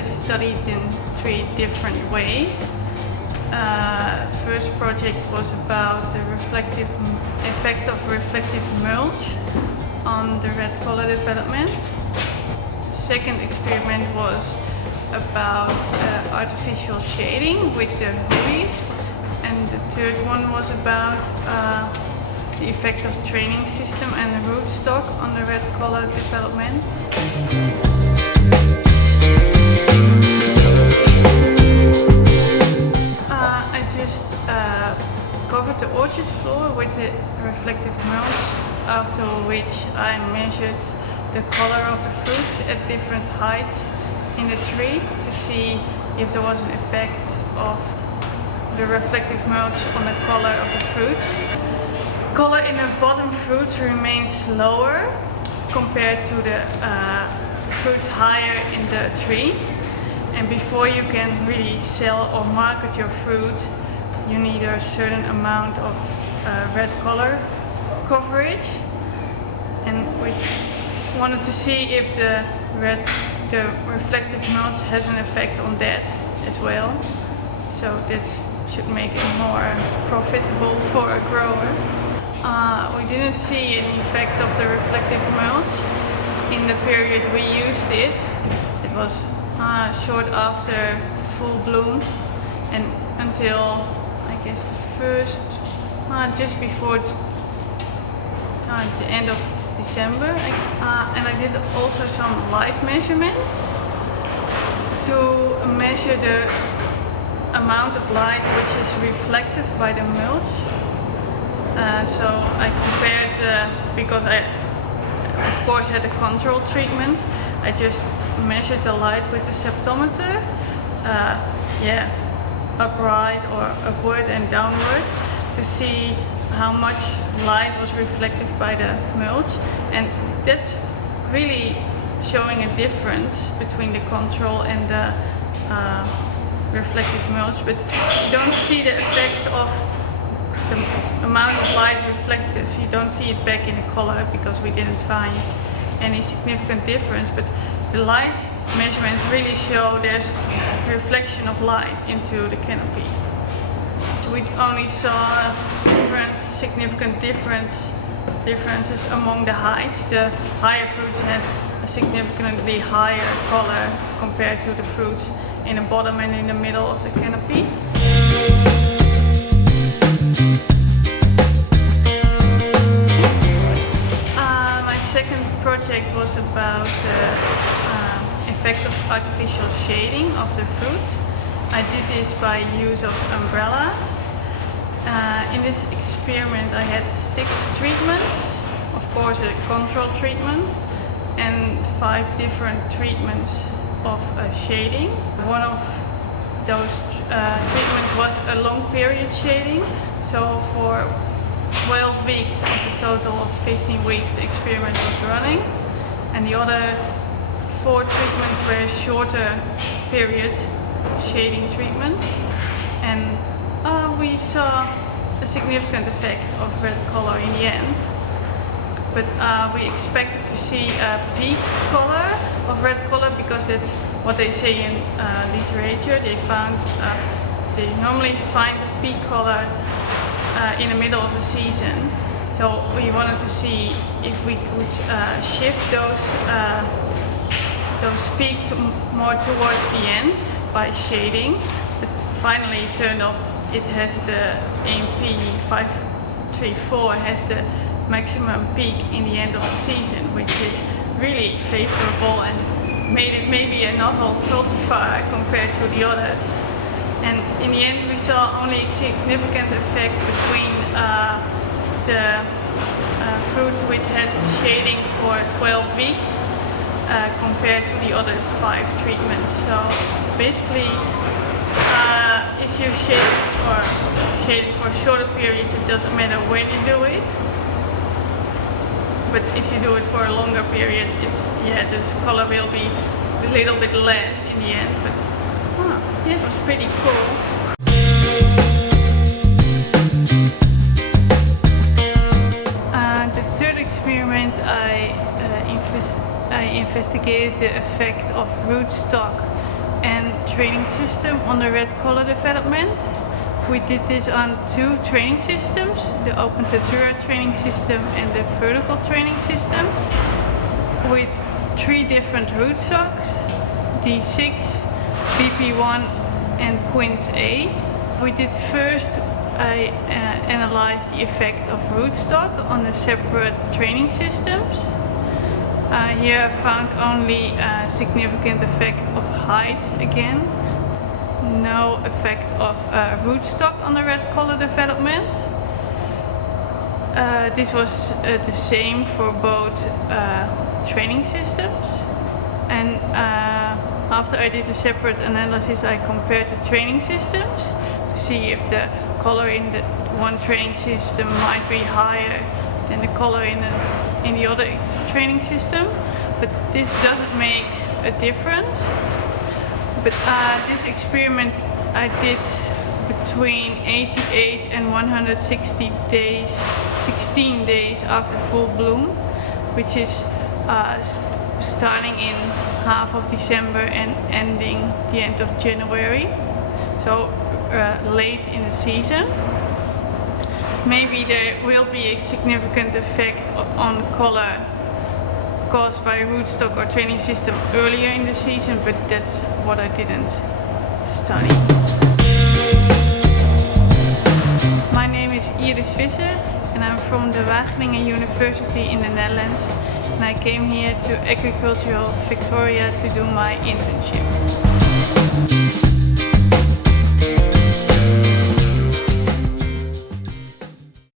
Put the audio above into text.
I studied in 3 different ways. First project was about the effect of reflective mulch on the red color development. Second experiment was about artificial shading with the hoodies, and the third one was about the effect of training system and the rootstock on the red color development. I just covered the orchard floor with the reflective mulch, after which I measured the color of the fruits at different heights in the tree to see if there was an effect of the reflective mulch on the color of the fruits. Color in the bottom fruits remains lower compared to the fruits higher in the tree. And before you can really sell or market your fruit, you need a certain amount of red color coverage. And we wanted to see if the reflective mulch has an effect on that as well. So that should make it more profitable for a grower. We didn't see any effect of the reflective mulch in the period we used it. It was short after full bloom and until I guess the first, just before the end of December. And I did also some light measurements to measure the amount of light which is reflected by the mulch. So I compared, because I of course had a control treatment, I just measured the light with the septometer, upright or upward and downward, to see how much light was reflected by the mulch, and that's really showing a difference between the control and the reflective mulch, but you don't see the effect of the amount of light reflected. You don't see it back in the color because we didn't find any significant difference, but the light measurements really show there's reflection of light into the canopy. We only saw different significant differences among the heights. The higher fruits had a significantly higher color compared to the fruits in the bottom and in the middle of the canopy. My second project was about the effect of artificial shading of the fruits. I did this by use of umbrellas. In this experiment I had 6 treatments, of course a control treatment, and 5 different treatments of shading. One of those treatments was a long period shading, so for 12 weeks of a total of 15 weeks the experiment was running, and the other 4 treatments were shorter period shading treatments, and we saw a significant effect of red color in the end, but we expected to see a peak color of red color because that's what they say in literature. They normally find a peak color in the middle of the season, so we wanted to see if we could shift those peaks more towards the end by shading, but finally it turned out it has the AMP 534 has the maximum peak in the end of the season, which is really favorable and made it maybe a novel cultivar compared to the others. And in the end we saw only a significant effect between the fruits which had shading for 12 weeks compared to the other 5 treatments. So basically if you shade it for shorter periods, it doesn't matter when you do it. But if you do it for a longer period, this color will be a little bit less in the end. But yeah, it was pretty cool. The third experiment, I investigated the effect of rootstock and training system on the red color development. We did this on 2 training systems, the open tatura training system and the vertical training system, with 3 different rootstocks, D6, BP1 and Quince A. We did first analyze the effect of rootstock on the separate training systems. Here I found only a significant effect of height again. No effect of rootstock on the red color development. This was the same for both training systems. And after I did a separate analysis, I compared the training systems to see if the color in the one training system might be higher than the color in the other training system. But this doesn't make a difference. But this experiment I did between 88 and 160 days, 16 days after full bloom, which is starting in half of December and ending the end of January, so late in the season. Maybe there will be a significant effect on color caused by rootstock or training system earlier in the season, but that's what I didn't study. My name is Visscher and I'm from the Wageningen University in the Netherlands, and I came here to Agricultural Victoria to do my internship.